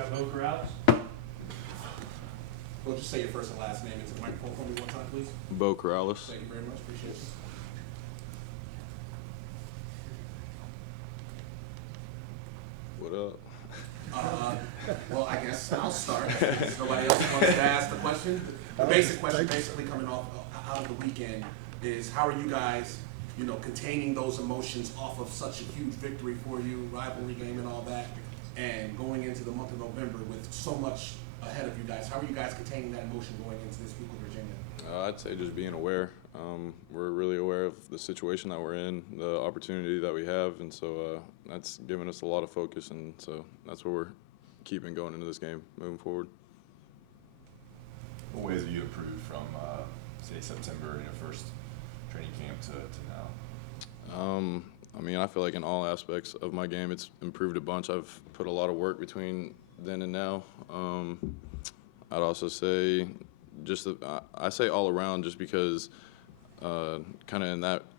Got Beau Corrales. Well, just say your first and last name into the microphone for me one time, please. Beau Corrales. Thank you very much. Appreciate you. What up? Well, I guess I'll start. If nobody else wants to ask the question. The basic question, basically coming off out of the weekend, is how are you guys, containing those emotions off of such a huge victory for you, rivalry game and all that, and going into the month of November with so much ahead of you guys? How are you guys containing that emotion going into this week with Virginia? I'd say just being aware. We're really aware of the situation that we're in, the opportunity that we have, and so that's given us a lot of focus, and so that's what we're keeping going into this game moving forward. What ways have you improved from, say, September in your first training camp to now? I feel like in all aspects of my game, it's improved a bunch. I've put a lot of work between then and now. I'd also say I say all around just because kind of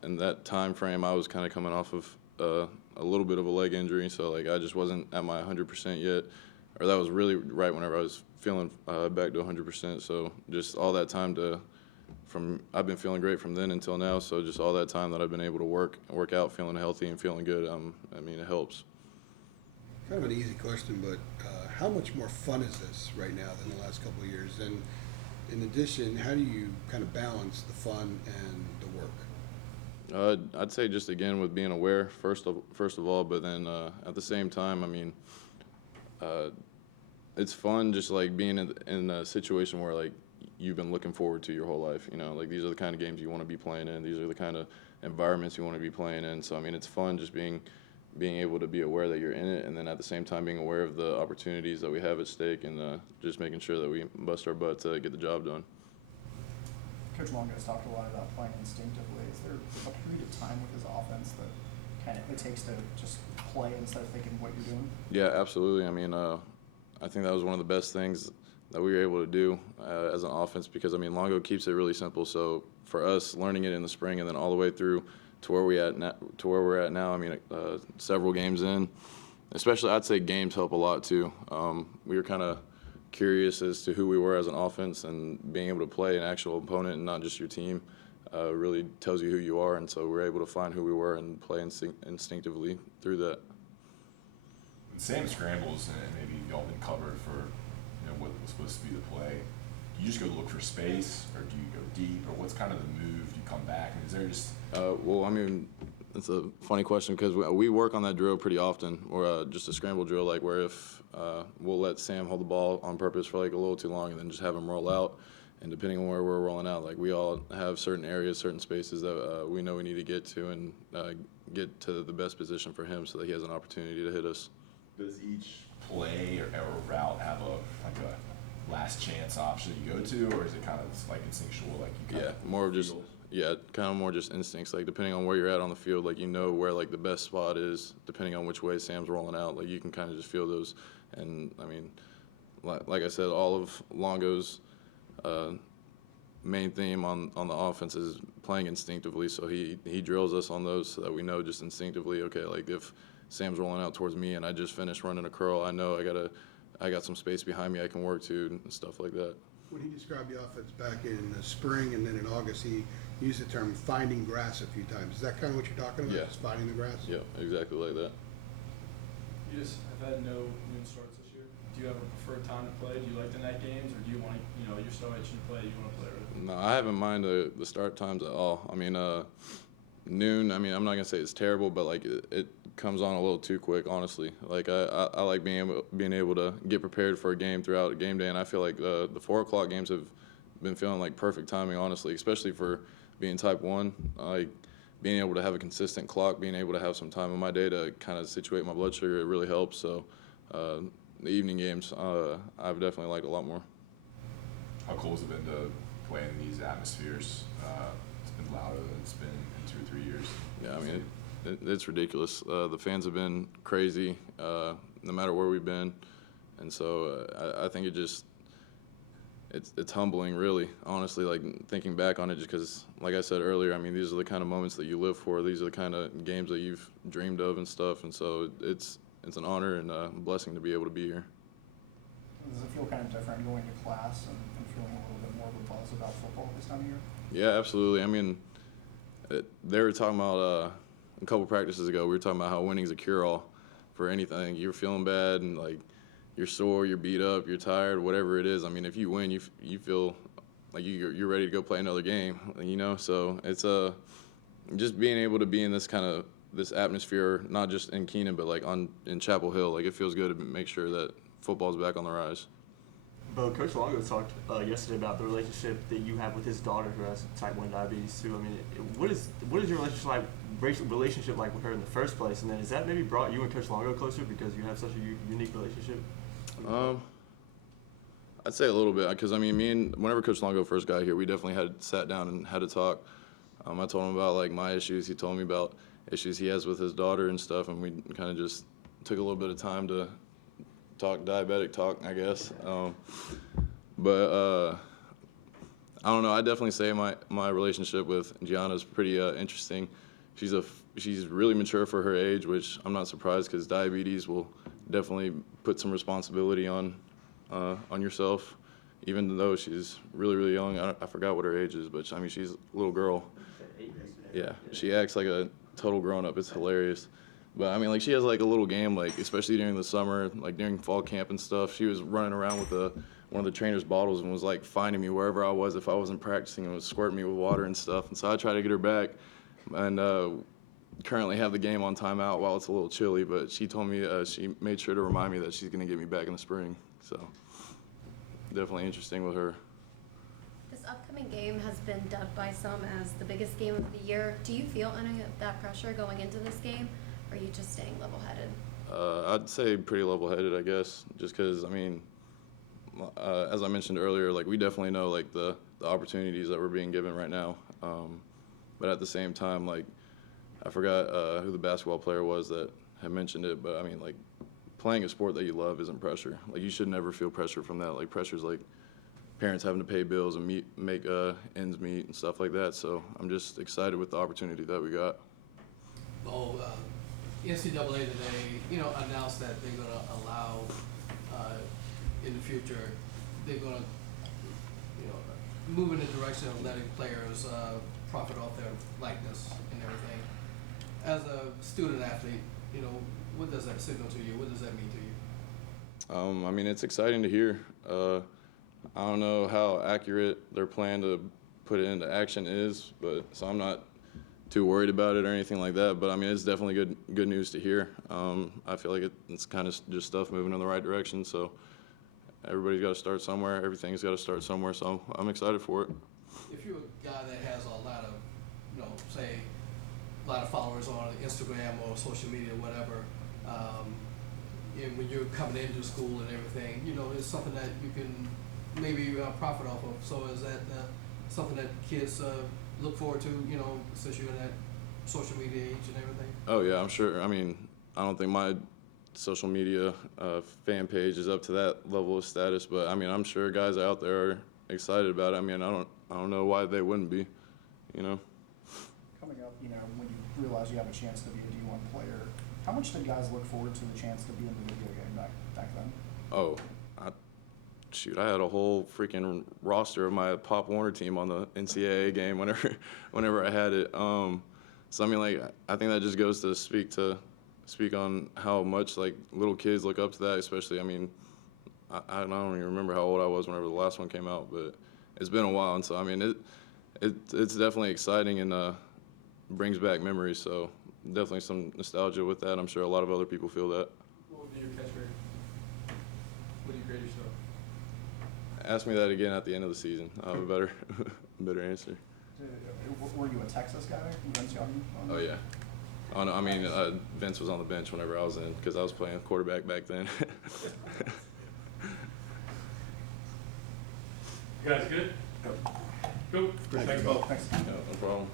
in that time frame, I was kind of coming off of a little bit of a leg injury, so like I just wasn't at my 100% yet, or that was really right whenever I was feeling back to 100%. So just all that time I've been feeling great from then until now. So just all that time that I've been able to work out, feeling healthy and feeling good. It helps. Kind of an easy question, but how much more fun is this right now than the last couple of years? And in addition, how do you kind of balance the fun and the work? I'd say just again with being aware first of all, but then at the same time, it's fun just like being in a situation where like you've been looking forward to your whole life. Like these are the kind of games you want to be playing in. These are the kind of environments you want to be playing in. So it's fun just being able to be aware that you're in it, and then at the same time being aware of the opportunities that we have at stake, and just making sure that we bust our butt to get the job done. Coach Longos talked a lot about playing instinctively. Is there a period of time with his offense that kind of it takes to just play instead of thinking what you're doing? Yeah, absolutely. I think that was one of the best things that we were able to do as an offense, because Longo keeps it really simple. So for us, learning it in the spring and then all the way through to where we're at now. Several games in, especially I'd say games help a lot too. We were kind of curious as to who we were as an offense, and being able to play an actual opponent and not just your team really tells you who you are. And so we're able to find who we were and play instinctively through that. Sam scrambles, and maybe y'all been covered for what was supposed to be the play. Do you just go look for space, or do you go deep, or what's kind of the move? Do you come back? Is there just it's a funny question because we work on that drill pretty often, or just a scramble drill, like where if we'll let Sam hold the ball on purpose for like a little too long and then just have him roll out. And depending on where we're rolling out, like we all have certain areas, certain spaces that we know we need to get to, and get to the best position for him so that he has an opportunity to hit us. Does each play or route have a last chance option you go to, or is it kind of like instinctual, like you kind of more just instincts, like depending on where you're at on the field, like where like the best spot is depending on which way Sam's rolling out, like you can kind of just feel those. And like I said, all of Longo's main theme on the offense is playing instinctively, so he drills us on those so that we know just instinctively, okay, like if Sam's rolling out towards me and I just finished running a curl, I know I got some space behind me I can work to, and stuff like that. When he described the offense back in the spring and then in August, he used the term finding grass a few times. Is that kind of what you're talking about? Yeah. Just finding the grass? Yeah, exactly like that. You just have had no noon starts this year. Do you have a preferred time to play? Do you like the night games, or do you want to, you're so itching to play, you want to play early? No, I haven't minded the start times at all. Noon, I'm not gonna say it's terrible, but like it comes on a little too quick, honestly. Like I like being able to get prepared for a game throughout a game day, and I feel like the 4 o'clock games have been feeling like perfect timing, honestly, especially for being type 1. Like being able to have a consistent clock, being able to have some time in my day to kind of situate my blood sugar, it really helps. So the evening games, I've definitely liked a lot more. How cool has it been to play in these atmospheres? It's been louder than it's been in 2 or 3 years. Yeah, it's ridiculous. The fans have been crazy, no matter where we've been, and so I think it's humbling, really, honestly. Like thinking back on it, just because, like I said earlier, these are the kind of moments that you live for. These are the kind of games that you've dreamed of and stuff, and so it's an honor and a blessing to be able to be here. Does it feel kind of different going to class and feeling a little bit more of a buzz about football this time of year? Yeah, absolutely. I mean, they were talking about a couple practices ago. We were talking about how winning's a cure-all for anything. You're feeling bad and like you're sore, you're beat up, you're tired, whatever it is. I mean, if you win, you feel like you're ready to go play another game. You know, so it's just being able to be in this atmosphere, not just in Keenan, but like in Chapel Hill. Like it feels good to make sure that football's back on the rise. But Coach Longos talked yesterday about the relationship that you have with his daughter who has type 1 diabetes too. I mean, what is your relationship like with her in the first place? And then has that maybe brought you and Coach Longo closer because you have such a unique relationship? I'd say a little bit because I mean, whenever Coach Longo first got here, we definitely had sat down and had to talk. I told him about like my issues. He told me about issues he has with his daughter and stuff, and we kind of just took a little bit of time to talk diabetic talk, I guess. But I don't know. I definitely say my relationship with Gianna is pretty interesting. She's really mature for her age, which I'm not surprised because diabetes will definitely put some responsibility on yourself. Even though she's really, really young, I forgot what her age is, but I mean she's a little girl. Yeah, she acts like a total grown-up. It's hilarious. But I mean, like she has like a little game, like especially during the summer, like during fall camp and stuff. She was running around with one of the trainer's bottles and was like finding me wherever I was if I wasn't practicing and was squirting me with water and stuff. And so I tried to get her back, and currently have the game on timeout while it's a little chilly. But she told me she made sure to remind me that she's gonna get me back in the spring. So definitely interesting with her. This upcoming game has been dubbed by some as the biggest game of the year. Do you feel any of that pressure going into this game, or are you just staying level-headed? I'd say pretty level-headed, I guess, just because, I mean, as I mentioned earlier, like we definitely know like the opportunities that we're being given right now. But at the same time, like I forgot who the basketball player was that had mentioned it, but I mean, like playing a sport that you love isn't pressure. Like you should never feel pressure from that. Like pressure's like parents having to pay bills and make ends meet and stuff like that. So I'm just excited with the opportunity that we got. Well, NCAA today, announced that they're going to allow in the future, they're going to, move in the direction of letting players profit off their likeness and everything. As a student athlete, what does that signal to you? What does that mean to you? I mean, it's exciting to hear. I don't know how accurate their plan to put it into action is, but so I'm not too worried about it or anything like that. But I mean, it's definitely good news to hear. I feel like it's kind of just stuff moving in the right direction. So everybody's got to start somewhere. Everything's got to start somewhere. So I'm excited for it. If you're a guy that has a lot of, say, a lot of followers on Instagram or social media, whatever, and when you're coming into school and everything, it's something that you can maybe profit off of. So is that something that kids look forward to, since you're in that social media age and everything? Oh, yeah, I'm sure. I mean, I don't think my social media fan page is up to that level of status, but I mean, I'm sure guys out there are excited about it. I mean, I don't know why they wouldn't be, Coming up, when you realize you have a chance to be a D1 player, how much did guys look forward to the chance to be in the video game back then? Oh, I had a whole freaking roster of my Pop Warner team on the NCAA game whenever I had it. So I mean, like, I think that just goes to speak on how much like little kids look up to that. Especially, I mean, I don't even remember how old I was whenever the last one came out, but it's been a while, and so I mean, it's definitely exciting and brings back memories. So definitely some nostalgia with that. I'm sure a lot of other people feel that. What would be your catchphrase? What do you grade yourself? Ask me that again at the end of the season. I'll have a better answer. Were you a Texas guy? Vince Young? Oh, yeah. Oh, no, I mean, Vince was on the bench whenever I was in because I was playing quarterback back then. You guys good? Cool. Thanks, both. Thanks. No problem.